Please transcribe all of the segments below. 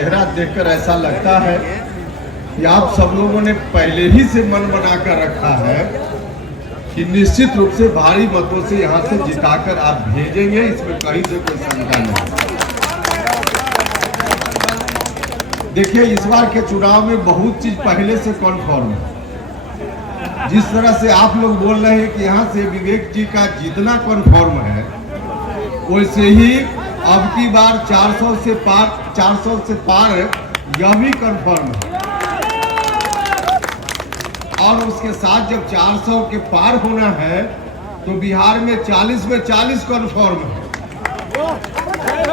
चेहरा देखकर ऐसा लगता है कि आप सब लोगों ने पहले ही से मन बनाकर रखा है कि निश्चित रूप से भारी मतों से यहां से जिताकर आप भेजेंगे, इसमें कहीं से कोई शंका नहीं। देखिए, इस बार के चुनाव में बहुत चीज पहले से कन्फर्म है। जिस तरह से आप लोग बोल रहे हैं कि यहां से विवेक जी का जीतना कन्फर्म है, वैसे ही अब की बार 400 से पार यह भी कन्फर्म है। और उसके साथ जब 400 के पार होना है तो बिहार में 40 में 40 कन्फर्म है।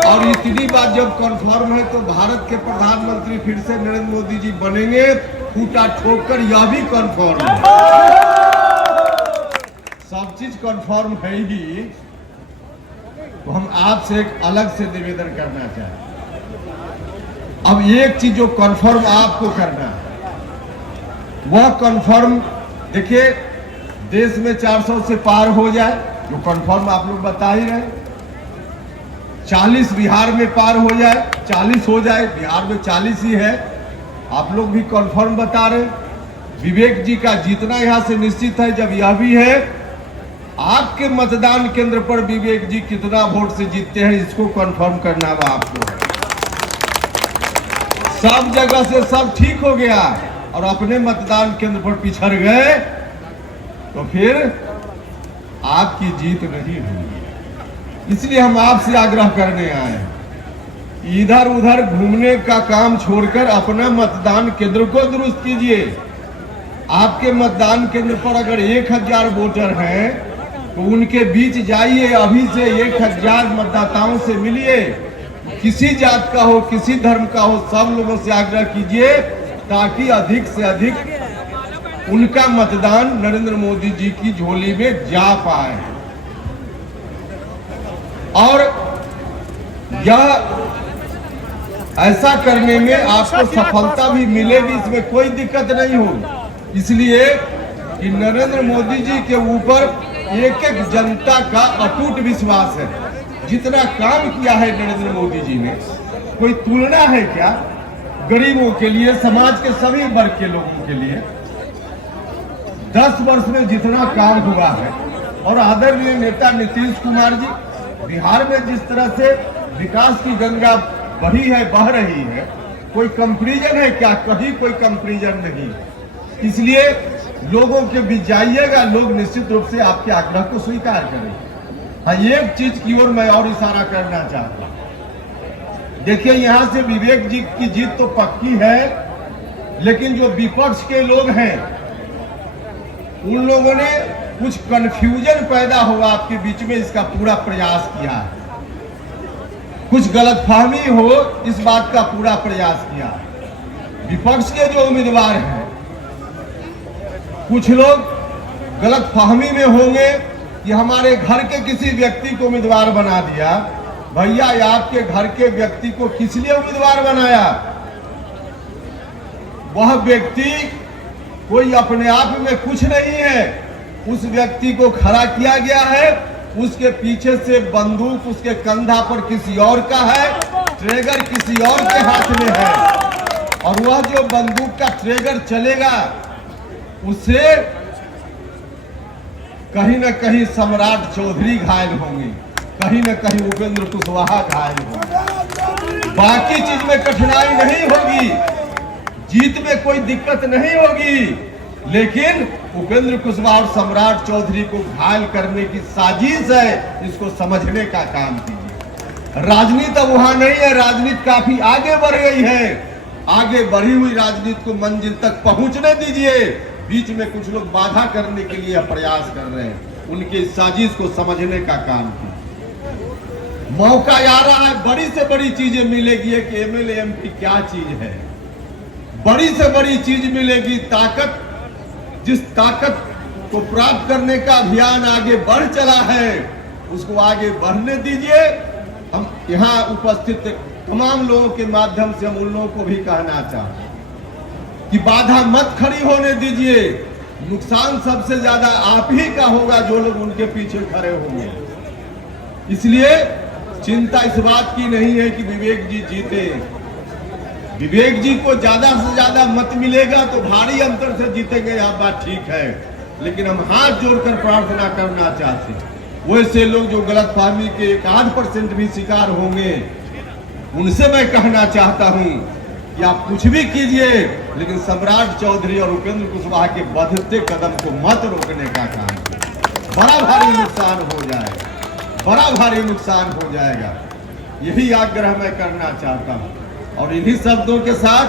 और इतनी बात जब कन्फर्म है तो भारत के प्रधानमंत्री फिर से नरेंद्र मोदी जी बनेंगे, फूटा ठोककर, यह भी कन्फर्म है। सब चीज कन्फर्म है ही, तो हम आपसे एक अलग से निवेदन करना चाहते हैं। अब एक चीज जो कन्फर्म आपको करना है वह कन्फर्म, देखिए, देश में 400 से पार हो जाए, जो कन्फर्म आप लोग बता ही रहे। 40 बिहार में पार हो जाए, 40 हो जाए, बिहार में 40 ही है, आप लोग भी कन्फर्म बता रहे। विवेक जी का जीतना यहां से निश्चित है। जब यह भी है, आपके मतदान केंद्र पर विवेक जी कितना वोट से जीतते हैं, इसको कन्फर्म करना है आपको। सब जगह से सब ठीक हो गया और अपने मतदान केंद्र पर पिछड़ गए तो फिर आपकी जीत नहीं हुई। इसलिए हम आपसे आग्रह करने आए हैं, इधर उधर घूमने का काम छोड़कर अपना मतदान केंद्र को दुरुस्त कीजिए। आपके मतदान केंद्र पर अगर 1000 वोटर हैं तो उनके बीच जाइए, अभी से 1000 मतदाताओं से मिलिए। किसी जात का हो, किसी धर्म का हो, सब लोगों से आग्रह कीजिए ताकि अधिक से अधिक उनका मतदान नरेंद्र मोदी जी की झोली में जा पाए। और यह ऐसा करने में आपको सफलता भी मिलेगी, इसमें कोई दिक्कत नहीं होगी। इसलिए कि नरेंद्र मोदी जी के ऊपर एक एक जनता का अटूट विश्वास है। जितना काम किया है नरेंद्र मोदी जी ने, कोई तुलना है क्या? गरीबों के लिए, समाज के सभी वर्ग के लोगों के लिए 10 वर्ष में जितना काम हुआ है, और आदरणीय नेता नीतीश कुमार जी, बिहार में जिस तरह से विकास की गंगा बही है, बह रही है, कोई कंपैरिजन है क्या? कहीं कोई कंपैरिजन नहीं। इसलिए लोगों के बीच जाइएगा, लोग निश्चित रूप से आपके आग्रह को स्वीकार करेंगे। हाँ, एक चीज की ओर मैं और इशारा करना चाहता हूं। देखिए, यहां से विवेक जी की जीत तो पक्की है, लेकिन जो विपक्ष के लोग हैं उन लोगों ने कुछ कंफ्यूजन पैदा हुआ आपके बीच में, इसका पूरा प्रयास किया है। कुछ गलतफहमी हो, इस बात का पूरा प्रयास किया। विपक्ष के जो उम्मीदवार हैं, कुछ लोग गलतफहमी में होंगे कि हमारे घर के किसी व्यक्ति को उम्मीदवार बना दिया। भैया, आपके घर के व्यक्ति को किस लिए उम्मीदवार बनाया? वह व्यक्ति कोई अपने आप में कुछ नहीं है, उस व्यक्ति को खड़ा किया गया है, उसके पीछे से बंदूक उसके कंधा पर किसी और का है, ट्रिगर किसी और के हाथ में है, और वह जो बंदूक का ट्रिगर चलेगा उससे कहीं न कहीं सम्राट चौधरी घायल होंगे, कहीं न कहीं उपेंद्र कुशवाहा घायल होंगे। बाकी चीज में कठिनाई नहीं होगी, जीत में कोई दिक्कत नहीं होगी, लेकिन उपेंद्र कुशवाहा और सम्राट चौधरी को घायल करने की साजिश है, इसको समझने का काम कीजिए। राजनीति अब वहां नहीं है, राजनीति काफी आगे बढ़ गई है। आगे बढ़ी हुई राजनीति को मंजिल तक पहुंचने दीजिए। बीच में कुछ लोग बाधा करने के लिए प्रयास कर रहे हैं, उनकी साजिश को समझने का काम कीजिए। मौका आ रहा है, बड़ी से बड़ी चीजें मिलेगी। एक एमएलए एमपी क्या चीज है? बड़ी से बड़ी चीज मिलेगी, ताकत। जिस ताकत को प्राप्त करने का अभियान आगे बढ़ चला है, उसको आगे बढ़ने दीजिए। हम यहाँ उपस्थित तमाम लोगों के माध्यम से हम उन लोगों को भी कहना चाहते हैं कि बाधा मत खड़ी होने दीजिए। नुकसान सबसे ज्यादा आप ही का होगा जो लोग उनके पीछे खड़े होंगे। इसलिए चिंता इस बात की नहीं है कि विवेक जी जीते, विवेक जी को ज्यादा से ज्यादा मत मिलेगा तो भारी अंतर से जीतेंगे, यह बात ठीक है, लेकिन हम हाथ जोड़कर प्रार्थना करना चाहते हैं वैसे लोग जो गलतफहमी के 1% भी शिकार होंगे उनसे मैं कहना चाहता हूं कि आप कुछ भी कीजिए, लेकिन सम्राट चौधरी और उपेंद्र कुशवाहा के बढ़ते कदम को मत रोकने का काम कीजिए। बड़ा भारी नुकसान हो जाएगा, बड़ा भारी नुकसान हो जाएगा। यही आग्रह मैं करना चाहता हूं और इन्हीं शब्दों के साथ